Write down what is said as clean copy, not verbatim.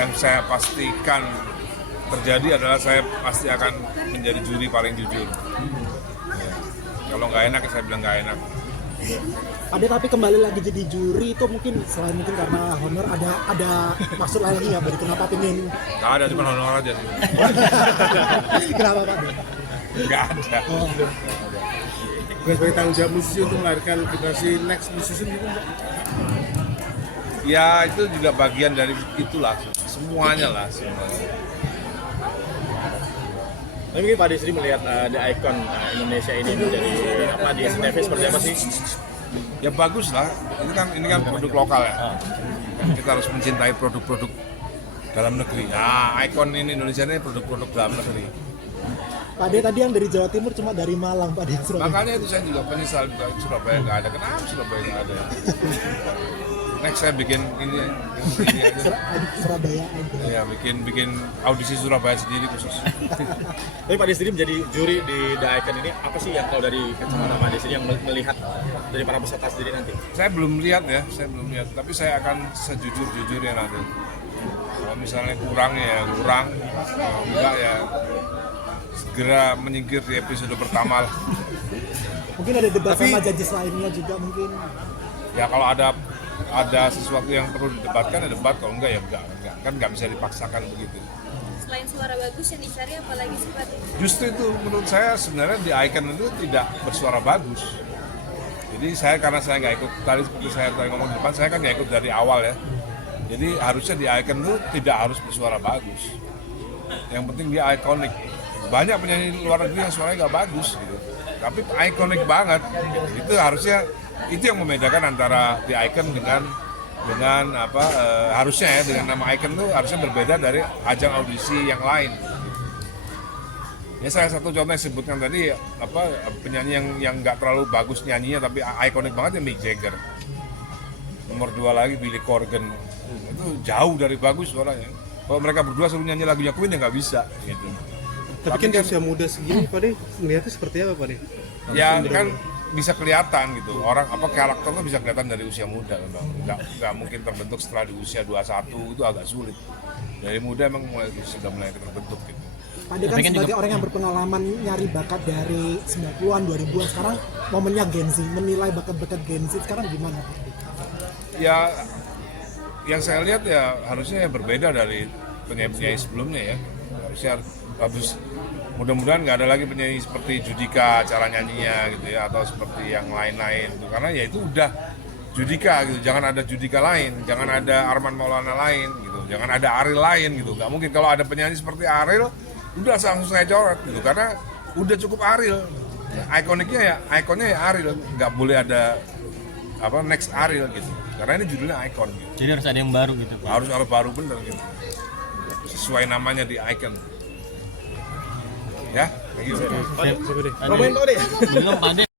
yang saya pastikan terjadi adalah saya pasti akan menjadi juri paling jujur. Ya. Kalau nggak enak, saya bilang nggak enak. Ada tapi kembali lagi jadi juri itu mungkin selain mungkin karena honor ada maksud lain lagi nggak Pak? Kenapa pengen? Nggak ada, cuma honor aja sih. Kenapa Pak? Nggak ada. Bukan sebagai tanggung jawab musisi untuk melahirkan generasi next musician gitu Mbak? Ya itu juga bagian dari itulah, semuanya lah. Semuanya. Tapi mungkin Pak Desri melihat The Icon Indonesia ini menjadi apa di SCTV seperti apa sih? Ya bagus lah, ini kan produk lokal ya. Kita harus mencintai produk-produk dalam negeri. Nah, Icon ini Indonesia ini produk-produk dalam negeri. Pak De tadi yang dari Jawa Timur cuma dari Malang Pak De. Makanya itu saya juga menyesal juga Surabaya nggak ada. Kenapa Surabaya nggak ada? Next saya bikin ini aja. Surabaya aja. Ya bikin audisi Surabaya sendiri khusus. Tapi Pak Desri menjadi juri di The Icon ini apa sih yang kalau dari kacamata Pak Desri yang melihat dari para peserta sendiri nanti? Saya belum lihat ya, tapi saya akan sejujur-jujurnya nanti. Kalau misalnya kurang ya kurang, kalau enggak ya segera menyingkir di episode pertama lah. Mungkin ada debat sama judges lainnya juga mungkin. Ya kalau ada sesuatu yang perlu didebatkan ya debat, kalau enggak ya enggak. Kan nggak bisa dipaksakan begitu. Selain suara bagus yang dicari apalagi sih Pak? Justru itu menurut saya sebenarnya di Icon itu tidak bersuara bagus. Jadi karena saya nggak ikut tadi seperti saya tadi ngomong di depan, saya kan nggak ikut dari awal ya. Jadi harusnya di Icon itu tidak harus bersuara bagus. Yang penting dia ikonik. Banyak penyanyi luar negeri yang suaranya nggak bagus gitu. Tapi ikonik banget. Gitu. Itu harusnya itu yang membedakan antara di Icon dengan harusnya ya dengan nama Icon itu harusnya berbeda dari ajang audisi yang lain. Ya salah satu contoh yang disebutkan tadi penyanyi yang nggak terlalu bagus nyanyinya tapi ikonik banget ya Mick Jagger. Nomor 2 lagi Billy Corgan. Itu jauh dari bagus suaranya. Kalau mereka berdua suruh nyanyi lagunya Queen ya nggak bisa gitu. Tapi kan di usia muda segini Pak De, melihatnya seperti apa Pak De? Ya kan bisa kelihatan gitu, orang karakternya bisa kelihatan dari usia muda memang. Nggak mungkin terbentuk setelah di usia 21, itu agak sulit. Dari muda emang sudah mulai terbentuk gitu. Pak De kan sebagai orang yang berpengalaman nyari bakat dari 90-an, 2000-an, sekarang momennya Gen Z, menilai bakat-bakat Gen Z sekarang gimana Pak De? Ya yang saya lihat ya harusnya berbeda dari penyanyi-penyanyi sebelumnya ya. Harusnya bagus. Mudah-mudahan nggak ada lagi penyanyi seperti Judika cara nyanyinya gitu ya, atau seperti yang lain-lain gitu. Karena ya itu udah Judika gitu, jangan ada Judika lain, jangan ada Arman Maulana lain gitu, jangan ada Ariel lain gitu. Nggak mungkin kalau ada penyanyi seperti Ariel udah langsung saya coret gitu, karena udah cukup Ariel. Ikonnya ya Ariel, nggak boleh ada next Ariel gitu, karena ini judulnya Icon gitu. Jadi harus ada yang baru gitu Pak. Harus baru bener gitu, sesuai namanya di Icon. Ya, kayak gitu. Komen Pak De. Belum Pak De.